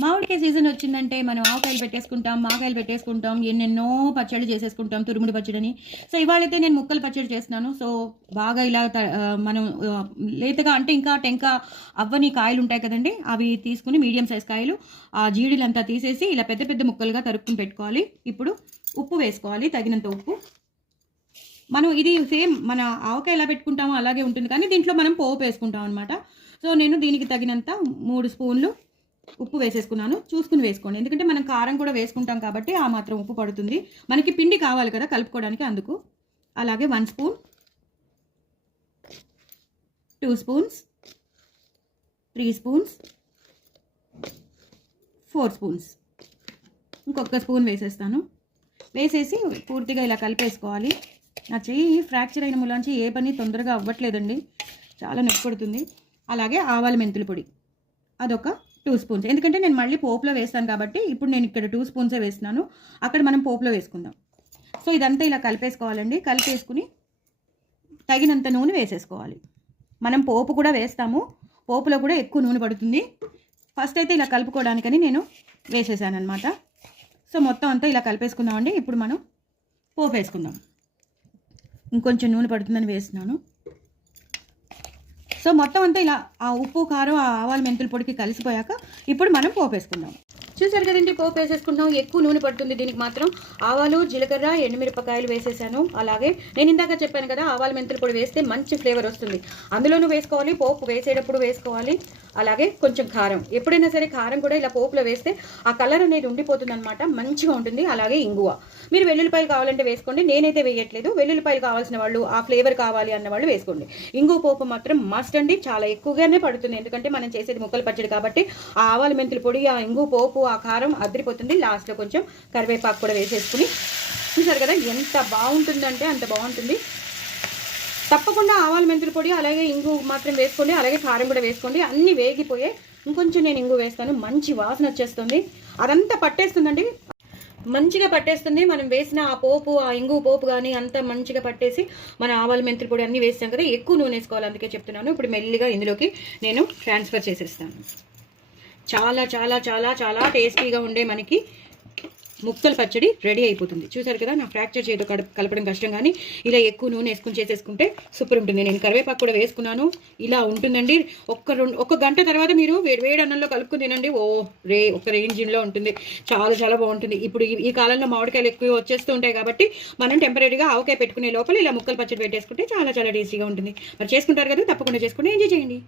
మామిడికాయ సీజన్ వచ్చిందంటే మనం ఆవకాయలు పెట్టేసుకుంటాం, మాకాయలు పెట్టేసుకుంటాం, ఎన్నెన్నో పచ్చళ్ళు చేసేసుకుంటాం, తురుముడి పచ్చడని. సో ఇవాళైతే నేను ముక్కలు పచ్చడి చేస్తున్నాను. సో బాగా ఇలా మనం లేతగా అంటే ఇంకా టెంక అవ్వని కాయలు ఉంటాయి కదండి, అవి తీసుకుని మీడియం సైజ్ కాయలు ఆ జీడిలంతా తీసేసి ఇలా పెద్ద పెద్ద ముక్కలుగా తరుక్కుని పెట్టుకోవాలి. ఇప్పుడు ఉప్పు వేసుకోవాలి, తగినంత ఉప్పు. మనం ఇది సేమ్ మన ఆవకాయ ఎలా పెట్టుకుంటామో అలాగే ఉంటుంది, కానీ దీంట్లో మనం పోపు వేసుకుంటాం అనమాట. సో నేను దీనికి తగినంత 3 స్పూన్లు ఉప్పు వేసేసుకున్నాను. చూసుకుని వేసుకోండి, ఎందుకంటే మనం కారం కూడా వేసుకుంటాం కాబట్టి ఆ మాత్రం ఉప్పు పడుతుంది. మనకి పిండి కావాలి కదా కలుపుకోవడానికి, అందుకు. అలాగే 1 స్పూన్, 2 స్పూన్స్, 3 స్పూన్స్, 4 స్పూన్స్, ఇంకొక స్పూన్ వేసేస్తాను. వేసేసి పూర్తిగా ఇలా కలిపేసుకోవాలి. నా చెయ్యి ఫ్రాక్చర్ అయిన మూలాంచి ఏ పని తొందరగా అవ్వట్లేదండి, చాలా నొప్పి పడుతుంది. అలాగే ఆవాల మెంతుల పొడి అదొక 2 స్పూన్స్, ఎందుకంటే నేను మళ్ళీ పోపులో వేస్తాను కాబట్టి ఇప్పుడు నేను ఇక్కడ 2 స్పూన్సే వేస్తున్నాను, అక్కడ మనం పోపులో వేసుకుందాం. సో ఇదంతా ఇలా కలిపేసుకోవాలండి. కలిపేసుకుని తగినంత నూనె వేసేసుకోవాలి. మనం పోపు కూడా వేస్తాము, పోపులో కూడా ఎక్కువ నూనె పడుతుంది. ఫస్ట్ అయితే ఇలా కలుపుకోవడానికని నేను వేసేసాను అనమాట. సో మొత్తం అంతా ఇలా కలిపేసుకుందామండి. ఇప్పుడు మనం పోపు వేసుకుందాం. ఇంకొంచెం నూనె పడుతుందని వేస్తున్నాను. సో మొత్తం అంతా ఇలా ఆ ఉప్పు కారం ఆ ఆవాల మెంతుల పొడికి కలిసిపోయాక ఇప్పుడు మనం పోపు వేసుకుందాం. చూసారు కదండి, పోపు వేసేసుకుందాం. ఎక్కువ నూనె పడుతుంది దీనికి మాత్రం. ఆవాలు, జీలకర్ర, ఎండుమిరపకాయలు వేసేసాను. అలాగే నేను ఇందాక చెప్పాను కదా, ఆవాల మెంతుల పొడి వేస్తే మంచి ఫ్లేవర్ వస్తుంది, అందులోనూ వేసుకోవాలి. పోపు వేసేటప్పుడు వేసుకోవాలి. అలాగే కొంచెం కారం, ఎప్పుడైనా సరే కారం కూడా ఇలా పోపులో వేస్తే ఆ కలర్ అనేది ఉండిపోతుంది అనమాట, మంచిగా ఉంటుంది. అలాగే ఇంగువ, మీరు వెల్లుల్లిపాయలు కావాలంటే వేసుకోండి, నేనైతే వేయట్లేదు. వెల్లుల్లిపాయలు కావాల్సిన వాళ్ళు, ఆ ఫ్లేవర్ కావాలి అన్న వాళ్ళు వేసుకోండి. ఇంగువ పోపు మాత్రం మస్ట్ అండి, చాలా ఎక్కువగానే పడుతుంది, ఎందుకంటే మనం చేసేది ముక్కలు పచ్చడి కాబట్టి. ఆ ఆవాల మెంతుల పొడి, ఆ ఇంగువ పోపు, ఆ కారం అదిరిపోతుంది. లాస్ట్లో కొంచెం కరివేపాకు కూడా వేసేసుకుని, చూసారు కదా ఎంత బాగుంటుందంటే అంత బాగుంటుంది. తప్పకుండా ఆవాల మెంతుల పొడి అలాగే ఇంగు మాత్రం వేసుకోండి, అలాగే కారం కూడా వేసుకోండి. అన్నీ వేగిపోయే ఇంకొంచెం నేను ఇంగు వేస్తాను, మంచి వాసన వచ్చేస్తుంది. అదంతా పట్టేస్తుందండి, మంచిగా పట్టేస్తుంది. మనం వేసిన ఆ పోపు, ఆ ఇంగు పోపు కానీ అంతా మంచిగా పట్టేసి మన ఆవాల మెంతుల పొడి అన్నీ వేస్తాం కదా, ఎక్కువ నూనె వేసుకోవాలి, అందుకే చెప్తున్నాను. ఇప్పుడు మెల్లిగా ఇందులోకి నేను ట్రాన్స్ఫర్ చేసేస్తాను. చాలా చాలా చాలా చాలా టేస్టీగా ఉండే మనకి ముక్కల పచ్చడి రెడీ అయిపోతుంది. చూసారు కదా, నా ఫ్రాక్చర్ చేతితో కలపడం కష్టం, కానీ ఇలా ఎక్కువ నూనె వేసుకుని చేసేసుకుంటే సూపర్ ఉంటుంది. నేను కరివేపాకు కూడా వేసుకున్నాను, ఇలా ఉంటుందండి. ఒక గంట తర్వాత మీరు వేడి అన్నంలో కలుపుకుని తినండి, ఒక రేంజ్లో ఉంటుంది, చాలా చాలా బాగుంటుంది. ఇప్పుడు ఈ కాలంలో మామిడికాయలు ఎక్కువ వచ్చేస్తూ ఉంటాయి కాబట్టి మనం టెంపరీగా ఆవకాయ పెట్టుకునే లోపల ఇలా ముక్కల పచ్చడి పెట్టేసుకుంటే చాలా చాలా టేస్టీగా ఉంటుంది. మరి చేసుకుంటారు కదా, తప్పకుండా చేసుకుంటే ఎంజాయ్ చేయండి.